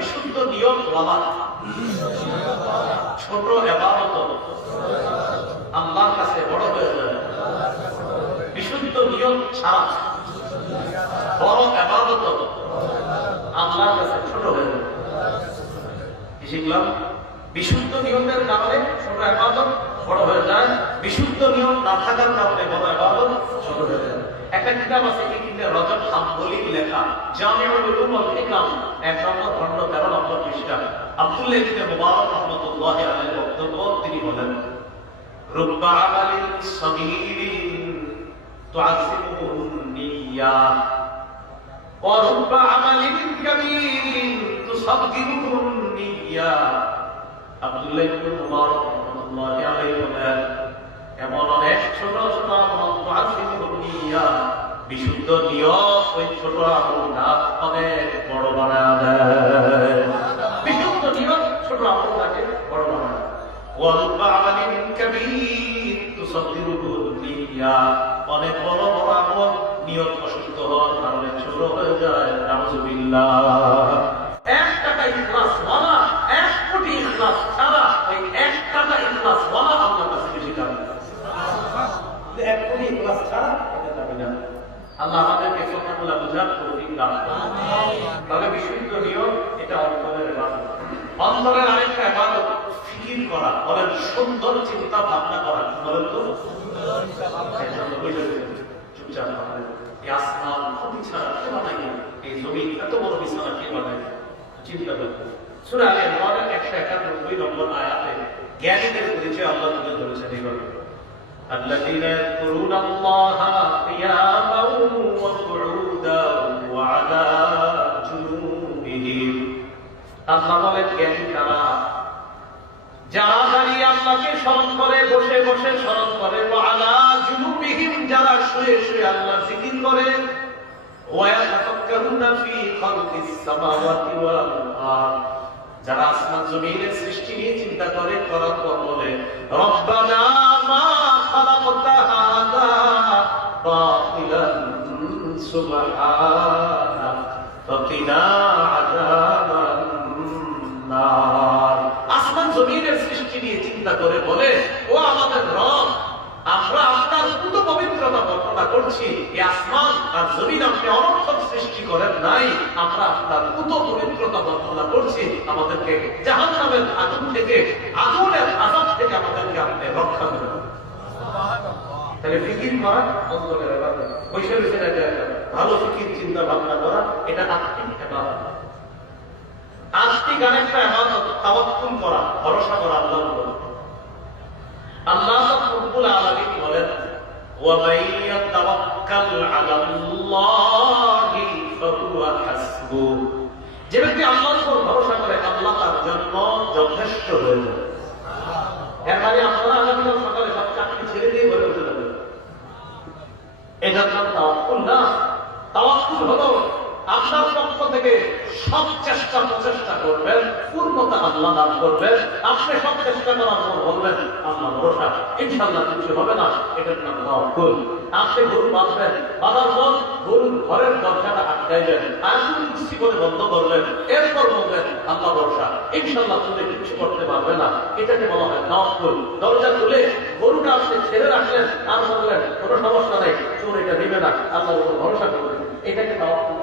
বিশুদ্ধ নিয়ম ওয়ালা ছোট ইবাদত আল্লাহর কাছে বড় হয়ে যায়। বিশুদ্ধ নিয়ম ছাড়া বড় ইবাদত আল্লাহর কাছে ছোট হয়ে যায়। কি শিখলাম? বিশুদ্ধ নিয়মের কারণে ছোট ইবাদত বড় হয়ে যায়, বিশুদ্ধ নিয়ম না থাকার কারণে বড় ইবাদত ছোট হয়ে যায়। একটা কিতাব আছে, এই কিতাবে রজব হাম্বলি লেখা জামিউল উলুম ওয়াল হিকাম 1 নম্বর খণ্ড 13 নম্বর পৃষ্ঠা। আব্দুল্লাহ ইবনে মুবারক রাহমাতুল্লাহি আলাইহি বক্তব্য, তিনি বলেন রুব্বা আমালিন সাগীরিন তুআযিমুহু নিয়্যা ওয়া রুব্বা আমালিন কাবীরিন তুসাগগিরুহু নিয়্যা। আব্দুল্লাহ ইবনে মুবারক রাহমাতুল্লাহি আলাইহি বলেন এমন অনেক ছোট ছোট আমল তুআযিমুহু নিয়্যা, বিশুদ্ধ নিয়ত ওই ছোট আমলটা অনেক বড় বানায় দেয়। বিশুদ্ধ নিয়ত ছোট আমলটাকে বড় বানায়। ওয়া রুব্বা আমালিন কাবীর তুসাগগিরুহু নিয়্যা, অনেক বড় বড় আমল নিয়ত অশুদ্ধ হওয়ার কারণে ছোট হয়ে যায়। নাউযুবিল্লাহ। 1 টাকা ইখলাস ওয়ালা, 1 কোটি ইখলাস ছাড়া ওই 1 টাকা ইখলাস ওয়ালা আল্লাহর কাছে বেশি দামি। 1 কোটি ইখলাস ছাড়া এটা দামি না। আল্লাহ আমাদেরকে কথাগুলো বুঝার তৌফিক দান করুন। তাহলে বিশুদ্ধ নিয়ম এটা অন্তরের ইবাদত। অন্তরের আরেকটা ইবাদত ফিকির করা, বলেন সুন্দর চিন্তা ভাবনা করা। বলেন তো চুপচাপ থাকবেন। এই আসমান খুবই ছাড়া কে বানাই, এই জমি এত বড় বিছানা কে বানাই, চিন্তা করবেন। সূরা আলে ইমরানের 191 নম্বর আয়াতে জ্ঞানীদের পরিচয় আল্লাহ তুলে ধরেছেন এইভাবে, الذين يذكرون الله قياما وقعودا وعلى جنوبهم। আল্লাহ বলেন জ্ঞানী কারা? যারা দাঁড়িয়ে আল্লাহকে স্মরণ করে, বসে বসে স্মরণ করে, ওয়ালা জুনুবিহিম, যারা শুয়ে শুয়ে আল্লাহ জিকির করে, ওয়ায়াতাফাক্কারুনা ফি খালকিস সামাওয়াতি ওয়াল আরদ, যারা আসমান জমিনের সৃষ্টি নিয়ে চিন্তা করে, করার পর বলে রব্বানা মা খালাকতা হাযা বাতিলান সুবহানাক ফাকিনা আযাবান নার। আসমান জমিনের সৃষ্টি নিয়ে চিন্তা করে বলে, ও আমাদের রব, আমরা আপনার পুত পবিত্রতা বর্ণনা করছি, এই আসমান আর জমিন আপনি অনর্থক সৃষ্টি করেন নাই, আমরা আপনার পুত পবিত্রতা বর্ণনা করছি, আমাদেরকে জাহান্নামের আগুন থেকে, আগুনের আযাব থেকে আমাদেরকে আপনি রক্ষা করুন। তাহলে ফিকির করা অন্তরের ইবাদত। বৈশাখ ভালো ফিকির চিন্তা ভাবনা করা এটা আত্মিক ইবাদত। আস্তিক আরেকটা ইবাদত তাওয়াক্কুল করা, ভরসা করা আল্লাহর উপর। আল্লাহ রাব্বুল আলামিন বলেন ওয়া মান ইয়াতাওয়াক্কাল আলাল্লাহি ফাহুয়া হাসবুহ, যে ব্যক্তি আল্লাহর উপর ভরসা করে আল্লাহ তার জন্য যথেষ্ট হয়ে যায়। এর মানে আপনারা আগামীকাল সকালে সব চাকরি ছেড়ে দিয়ে ঘরে বসে যাবেন, এটার নাম তাওয়াক্কুল না। তাওয়াক্কুল হলো আপনার পক্ষ থেকে সব চেষ্টা প্রচেষ্টা করবেন, পূর্ণতা আল্লাহ দান করবেন, আপনি সব চেষ্টা করার পর বলবেন আল্লাহ ভরসা, ইনশাআল্লাহ কিছু হবে না, এটার নাম তাওয়াক্কুল। আপনি গরু বাঁধবেন, বাঁধার পর গরুর ঘরের দরজাটা আটকাইবেন, আয়াতুল কুরসি করে বন্ধ করলেন, এরপর বলবেন আল্লাহ ভরসা, ইনশাআল্লাহ তুমি কিছু করতে পারবে না, এটাকে বলা হয় তাওয়াক্কুল। দরজা খুলে গরুটা আপনি ছেড়ে রাখলেন আর বললেন কোনো সমস্যা নেই, চোর এটা নেবে না, আল্লাহর উপর ভরসা করবেন, এটাকে তাওয়াক্কুল।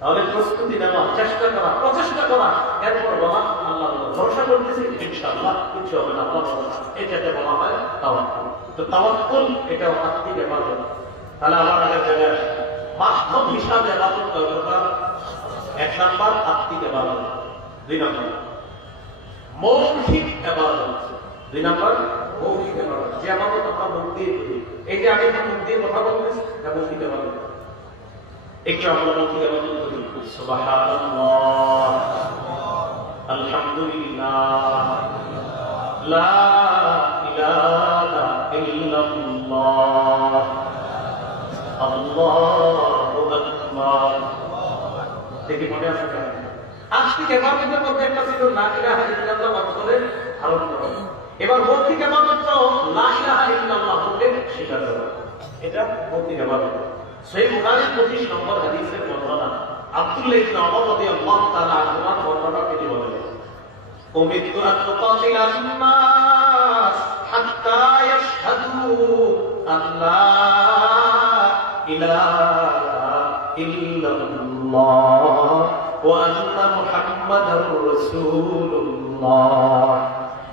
তাহলে প্রস্তুতি নেওয়া, চেষ্টা করা, প্রচেষ্টা করা, এরপর বলা আল্লাহ ভরসা করতেছি, ইনশাআল্লাহ কিছু হবে না, আল্লাহ ভরসা, এটাকে বলা হয় তাওয়াক্কুল। তো তাওয়াক্কুল এটাও আত্মিক ইবাদত। তাহলে আমার আগে চলে আসে মাধ্যম হিসাবে ইবাদত দরকার। 1 নাম্বার আত্মিক ইবাদত, 2 নাম্বার মৌখিক ইবাদত, 2 নাম্বার মৌখিক ইবাদত, যে ইবাদত আমরা মুখ দিয়ে করি। এই যে আমি মুখ দিয়ে কথা বলতেছি এটা মৌখিক ইবাদত। একটু আমরা মৌখিক ইবাদত করি, সুবহানাল্লাহ, আলহামদুলিল্লাহ, লা ইলাহা ইল্লাল্লাহ, আল্লাহু আকবার। দেখি মনে আছে কেন? আজকে ইবাদতের মধ্যে একটা ছিল লা ইলাহা ইল্লাল্লাহ বলে ধারণ করা। এবার মৌখিক ইবাদতটাও লা ইলাহা ইল্লাল্লাহ বলে স্বীকার করা, এটা মৌখিক ইবাদত। সহিহ বুখারীর 25 নম্বর হাদিসের বর্ণনা, আব্দুল্লাহ ইবনে ওমর রাদিয়াল্লাহু তাআলা আনহুর বর্ণনা তিনি বলেন, উমিরতু আন উকাতিলা আন-নাস হাত্তা ইয়াশহাদু আন লা ইলাহা ইল্লাল্লাহ ওয়া আন্না মুহাম্মাদার রাসূলুল্লাহ।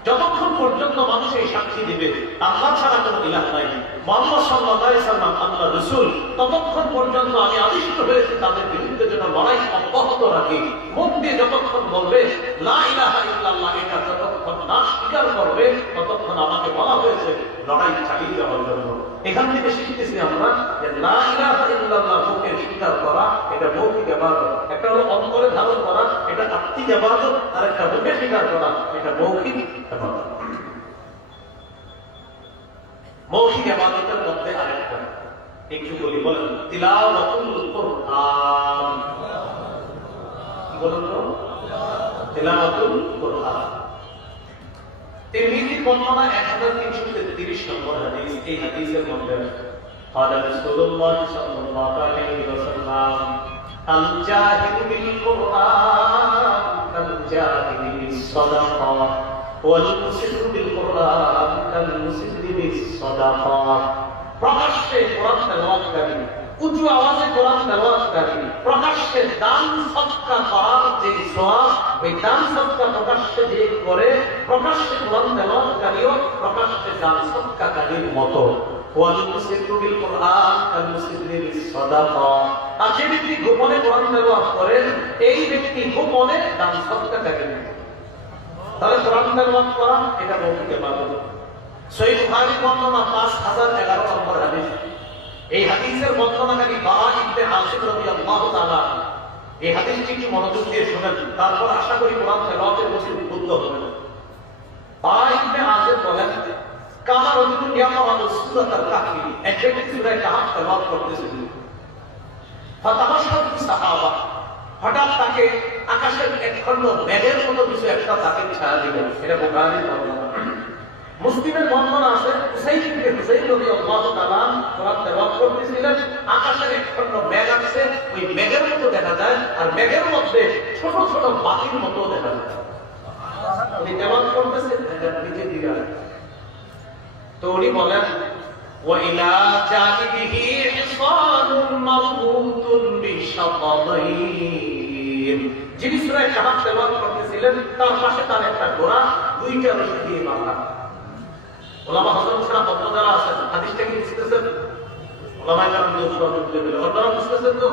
যতক্ষণ পর্যন্ত মানুষ এই সাক্ষী দিবে আল্লাহ ছাড়া কোনো ইলাহ নাই, মুহাম্মদ সাল্লাল্লাহু আলাইহি সাল্লাম আল্লাহর রাসূল, ততক্ষণ পর্যন্ত আমি আদিষ্ট হয়েছি তাদের বিরুদ্ধে যেন লড়াই অব্যাহত রাখি। মুখ দিয়ে যতক্ষণ বলবে লা ইলাহা ইল্লাল্লাহ, এটা যতক্ষণ না স্বীকার করবে ততক্ষণ আমাকে বলা হয়েছে লড়াই চালিয়ে যাওয়ার জন্য। এখান থেকে শিখতেছি আমরা যে লা ইলাহা ইল্লাল্লাহ মুখে স্বীকার করা এটা মৌখিক ইবাদত, একটা হলো অন্তরে ধারণ করা এটা আত্মিক ইবাদত, আর একটা মুখে স্বীকার করা এটা মৌখিক ইবাদত। মৌখিক ইবাদতের মধ্যে আরেকটা একটু বলি, বলেন তিলাওয়াতুল কুরআন। কি বলেন তো? তিলাওয়াতুল কুরআন। তিরমিজি বর্ণনা 1333 নম্বর হাদিস। এই হাদিসের মধ্যে قال رسول الله صلى الله عليه وسلم الجاهل بالقرآن كالجاهل بالصدقة والمسر بالقرآن كالمسر بالصدقة। প্রকাশ্যে কোরআন তেলাওয়াতকারী, উঁচু আওয়াজে কোরআন তেলাওয়াতকারী, প্রকাশ্যে দান সদকা করার যে সওয়াব, ওই দান সদকা প্রকাশ্যে যে করে, প্রকাশ্যে কোরআন তেলাওয়াতকারীও প্রকাশ্যে দান সদকাকারীর মতো। ওয়াল মুসিরু বিল কুরআন কাল মুসিরি বিস সাদাকা। আর যে ব্যক্তি গোপনে কোরআন তেলাওয়াত করে এই ব্যক্তি গোপনে দান সদকাকারী। তাহলে কোরআন তেলাওয়াত করা এটা মৌখিক ইবাদত। সহিহ বুখারী বর্ণনা 5011 নম্বর হাদিস। এই হাদিসের বর্ণনাকারী বারা ইবনে আযিব রাদিয়াল্লাহু তাআলা। এই হাদিসটি একটু মনোযোগ দিয়ে শুনেন, তারপর আশা করি কোরআন তেলাওয়াতের প্রতি উদ্বুদ্ধ হবেন। বারা ইবনে আযিব বলেন, কানা রাজুলুন ইয়াকরাউ সূরাতাল কাহফি, এক ব্যক্তি সূরা কাহফ তেলাওয়াত করতেছিল। ফাতাবাশশারা সাহাবা, হঠাৎ তাকে আকাশের এক খণ্ড মেঘের মতো কিছু একটা তাকে ছায়া দিল। এটা বুখারীর বর্ণনা। মুসলিমের বর্ণনা আছে, উসাইদ ইবনে হুযাইর রাদিয়াল্লাহু তাআলা কোরআন তেলাওয়াত করতেছিলেন, আকাশের এক খণ্ড মেঘ আসছে, ওই মেঘের মতো দেখা যায়, আর মেঘের মধ্যে ছোট ছোট পাখির মতো দেখা যায়। উনি তেলাওয়াত করতেছেন, মেঘের নিচে দিকে আছে। তো উনি বলেন, ওয়া ইলা জানিবিহি হিসানুন মারবুতুন বিশাতাদাইন। যিনি সূরা কাহফ তেলাওয়াত করতেছিলেন তার পাশে তার একটা ঘোড়া দুইটা রশি দিয়ে বাঁধা। ওলামা হযরত ছাড়া কত যারা আছেন হাদিসটা কি বুঝতেছেন? ওলামায়ে কেরাম বুঝতে পেরে আপনারা বুঝতেছেন তো?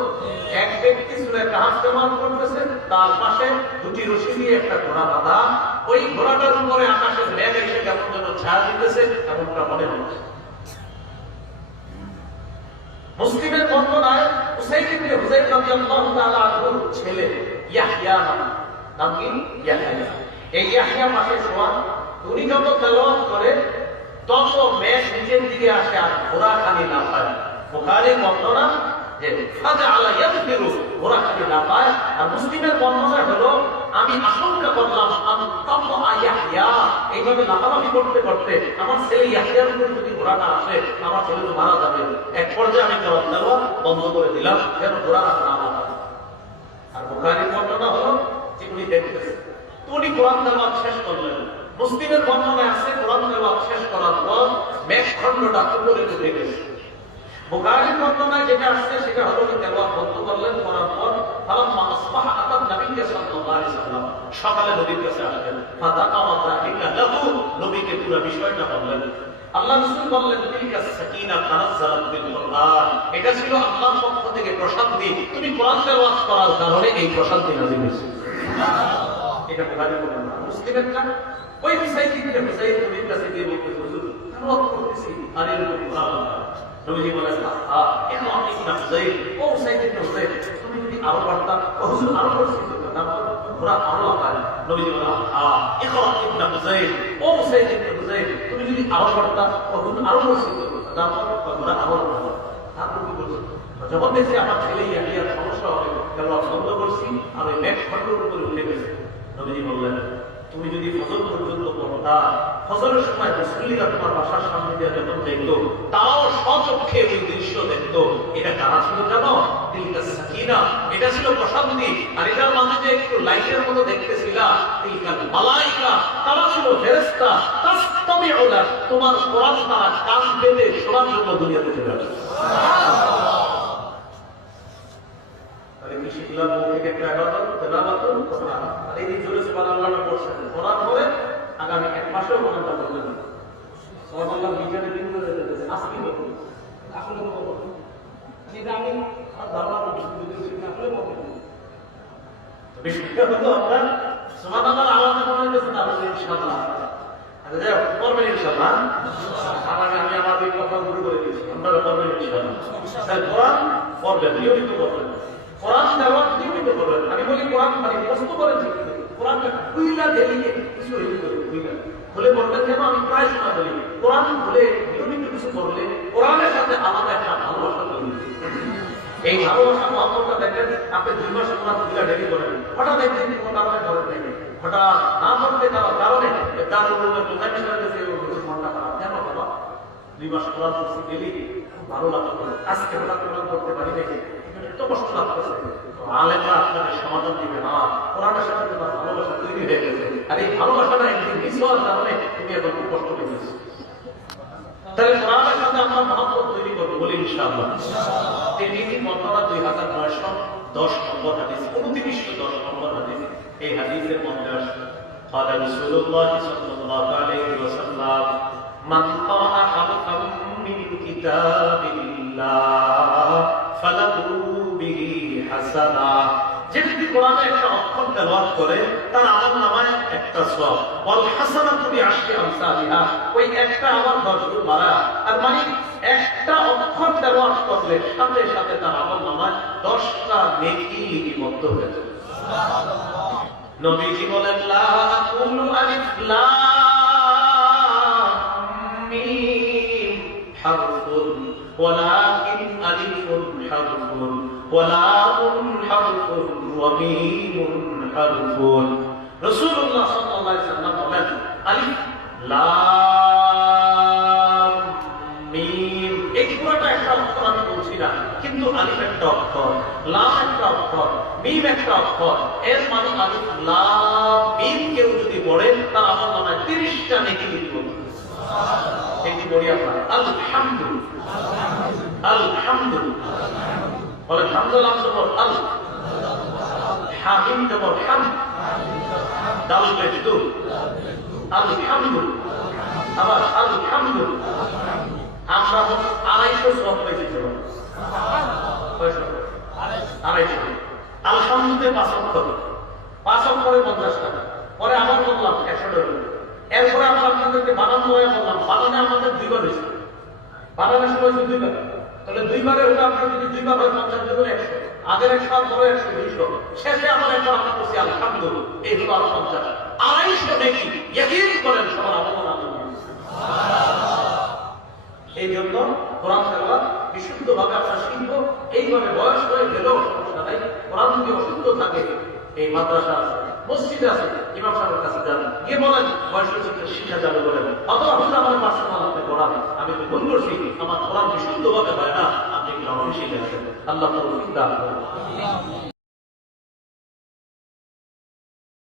এক ব্যক্তি সূরা কাহফ তেলাওয়াত করতেছেন, তার পাশে দুটি রশি দিয়ে একটা ঘোড়া বাঁধা, ওই ঘোড়াটার উপরে আকাশের মেঘ এসে কেমন যেন ছায়া দিতেছে এমনটা মনে হচ্ছে। মুসলিমের বর্ণনায় উসাইদ ইবনে হুযাইর রাদিয়াল্লাহু তাআলা আনহুর ছেলে ইয়াহইয়া নাম কি? ইয়াহইয়া। এই ইয়াহইয়া পাশে শোয়া, উনি যত তেলাওয়াত করে তত মেঘ নিচের দিকে আসে আর ঘোড়া খালি না পায়। বুখারীর বর্ণনা যে ফাজআলা ইয়াফিরু, ঘোড়া খালি না পায়। আর মুসলিমের বর্ণনা হলো, আমি আশঙ্কা করলাম ইয়াহইয়া এইভাবে লাফালাফি করতে করতে আমার ছেলে ইয়াহইয়ার উপর যদি ঘোড়া না আসে আমার ছেলে তো মারা যাবে। এক পর্যায়ে আমি তেলাওয়াত বন্ধ করে দিলাম যেন ঘোড়া না আসে। আর বুখারীর বর্ণনা হলো যে উনি দেখতেছেন, উনি কোরআন তেলাওয়াত শেষ করলেন। মুসলিমের বর্ণনায় আছে কোরআন তেলাওয়াত শেষ করার পর মেঘ খণ্ডটা উপরে উঠে গেছে। বুখারীর বর্ণনায় যেটা আসছে সেটা হলো যে তেলাওয়াত বন্ধ করলেন, করার পর ফালাম্মা আসবাহা আতান নবী সাল্লাল্লাহু আলাইহি ওয়াসাল্লাম, সকালে নবীর কাছে আসলেন। ফাদাকামা যালিকা লাহু, নবীকে পুরো বিষয়টা বললেন। আল্লাহ রাসূল বললেন, তিলকা সাকিনা তানাজ্জালাত বিল কুরআন, এটা ছিল আল্লাহর পক্ষ থেকে প্রশান্তি, তুমি কোরআন তেলাওয়াত করার কারণে এই প্রশান্তি নাযিল হয়েছে। এটা বুখারীর বর্ণনা। মুসলিমের না ওই উসাইদ ইবনে হুযাইর নবীর কাছে গিয়ে বলতে, হুজুর তেলাওয়াত করতেছি আর এর উপর কোরআন। নবীজি বলেন, ইবনে হুযাইর, ও উসাইদ ইবনে হুযাইর, তুমি যদি আরো পারতা, ও হুজুর আরো করছি তো না, ঘোড়া আরো লাফায়। নবীজি বলেন, ইকরা ইবনে হুযাইর, ও উসাইদ ইবনে হুযাইর, তুমি যদি আরো পারতা, ও হুজুর আরো করছি তো না, ঘোড়া আরো লাফায়। তারপর কি বলছো? যখন দেখছি আমার ছেলে ইয়াহিয়ার সমস্যা হবে, তেলাওয়াত বন্ধ করছি আর ওই মেঘ খণ্ডের উপরে উঠে গেছে। নবীজি বললেন, তুমি যদি ফজর পর্যন্ত পড়তা, ফজরের সময় রাসূলুল্লাহ তোমার বাসার সামনে দিয়ে যখন দেখতো, তাও স্বচক্ষে ওই দৃশ্য দেখতো, এটা কারা ছিল জানো? তিলকা সাকিনা, এটা ছিল প্রশান্তি। আর এটার মাঝে যে একটু লাইটের মতো দেখতেছিলা, তিলকা মালাইকা, তারা ছিল ফেরেশতা, তাসতামিউনা, তোমার কোরআন তারা কান পেতে শোনার জন্য দুনিয়াতে চলে আসে। তাহলে কি শিখলাম? মুখে একটা ইবাদত, তেলাওয়াত, কোরআন। আর এই যে জোরে সুবহানাল্লাহ পড়ছেন, কোরআন পড়ে আগামী 1 মাসেও কোরআনটা পড়বেন। সুবহানাল্লাহ বিজ্ঞানে দিন ধরে যেতেছে, আজকে বলুন আসলে বলুন আমি ধারণা করছি আসলে বলুন বিষয়টা হলো আমরা সুবহানাল্লাহ আলাদা মনে হচ্ছে না, ইনশাআল্লাহ আরে পড়বেন ইনশাআল্লাহ। আমি আমার দুই কথা শুরু করে দিয়েছি, আমরা পড়বেন ইনশাআল্লাহ। তাই কোরআন পড়বেন, নিয়মিত পড়বেন, কোরআন তেলাওয়াত নিয়মিত করবেন। আমি বলি কোরআন মানে মুখস্থ করেন ঠিক, কোরআনটা খুইলা ঢেলিয়ে কিছু খুইলা খুলে পড়বেন। কেন আমি প্রায় সময় বলি কোরআন খুলে নিয়মিত কিছু করলে কোরআনের সাথে আলাদা একটা ভালোবাসা তৈরি হয়। এই ভালোবাসা মহব্বতটা দেখেন, আপনি 2 মাস কোরআন খুইলা ঢেলি করেন, হঠাৎ একদিন কোনো কারণে ধরে নেই, হঠাৎ না পড়তে কারণে তার কোথায় মিশে গেছে মনটা খারাপ। কেন বাবা 2 মাস কোরআন পড়ছি ডেলি, খুব ভালো লাগতো, আজকে হঠাৎ কোরআন পড়তে পারি নাকি এত কষ্ট লাগতেছে। আলেমরা আপনাকে সমাধান দিবে না, কোরআনের সাথে তোমার ভালোবাসা তৈরি হয়ে গেছে, আর এই ভালোবাসাটা একদিন মিস হওয়ার কারণে তুমি এখন খুব কষ্ট পেয়েছো। তাহলে কোরআনের সাথে আমরা মহব্বত তৈরি করবো বলি ইনশাআল্লাহ। এই নীতি বর্ণনা 2910 নম্বর হাদিস, 2910 নম্বর হাদিস। এই হাদিসের মধ্যে আসে قال رسول الله صلى الله عليه وسلم من قرأ حرفا من كتاب الله فله به حسنة। যে ব্যক্তি কোরআনে একটা অক্ষর তেলাওয়াত করে তার আমলনামায় একটা সওয়াব, ওয়াল হাসানাতু বিআশরি আমসালিহা, ওই একটা আমল 10 গুণ বাড়ায়। আর মানে একটা অক্ষর তেলাওয়াত করলে সাথে সাথে তার আমলনামায় 10টা নেকি লিপিবদ্ধ হয়ে যায়। সুবহানাল্লাহ। নবীজি বলেন লা আকুলু আলিফ লাম মিম হারফুন ওয়ালাকিন আলিফুন হারফুন ওয়ালামুন হারফুন ওয়া মিমুন হারফুন। রাসূলুল্লাহ সাল্লাল্লাহু আলাইহি ওয়াসাল্লাম বলেন আলিফ লাম মিম এই পুরোটা একটা অক্ষর আমি বলছি না, কিন্তু আলিফ একটা অক্ষর, লাম একটা অক্ষর, মিম একটা অক্ষর, এর মানে আলিফ লাম মিম কেউ যদি পড়ে তার আমলনামায় 30টা নেকি লিখবে। সুবহানাল্লাহ। একটি পড়ি আপনারা আলহামদুলিল্লাহ, আলহামদুলিল্লাহ, বলে হামদুলিল্লাহ জবর আল, হামিম জবর হাম, দাল পেশ দু, আলহামদুলিল্লাহ, আবার আলহামদুলিল্লাহ। আমরা 250 সওয়াব পেয়েছি। আলহামদুলিল্লাহ 5 অক্ষর, 5 অক্ষরে 50 টাকা, পরে আবার বললাম 100 টাকা। এরপরে আমরা আপনাদেরকে বানান বলে বললাম, বানানে আমাদের 2 বার হয়েছে, বানানের সময় 2 বার, তাহলে 2 বারে হলে আপনার যদি 2 বার হয় 50 যোগ 100, আগের 100 আর পরে 100, 200, শেষে আমার একবার আমরা বলছি আলহামদুলিল্লাহ, এই হলো আরো 50, 250 নাকি ইয়াকিন করেন সবার আমল আল্লাহ। এই জন্য কোরআন তেলাওয়াত বিশুদ্ধভাবে আমরা শিখবো। এইভাবে বয়স হয়ে গেলেও সমস্যা নাই, কোরআন যদি অশুদ্ধ থাকে এই মাদ্রাসা আছে, মসজিদ আছে, ইমাম সাহেবের কাছে যান, গিয়ে বলেন বয়স হচ্ছে শিক্ষা চালু করেন, অথবা হুজুর আমার পার্সোনাল আপনি কোরআন, আমি তো ভুল করছি, আমার কোরআন বিশুদ্ধভাবে হয় না, আপনি কি আমাকে শিখে আসেন। আল্লাহ তাআলা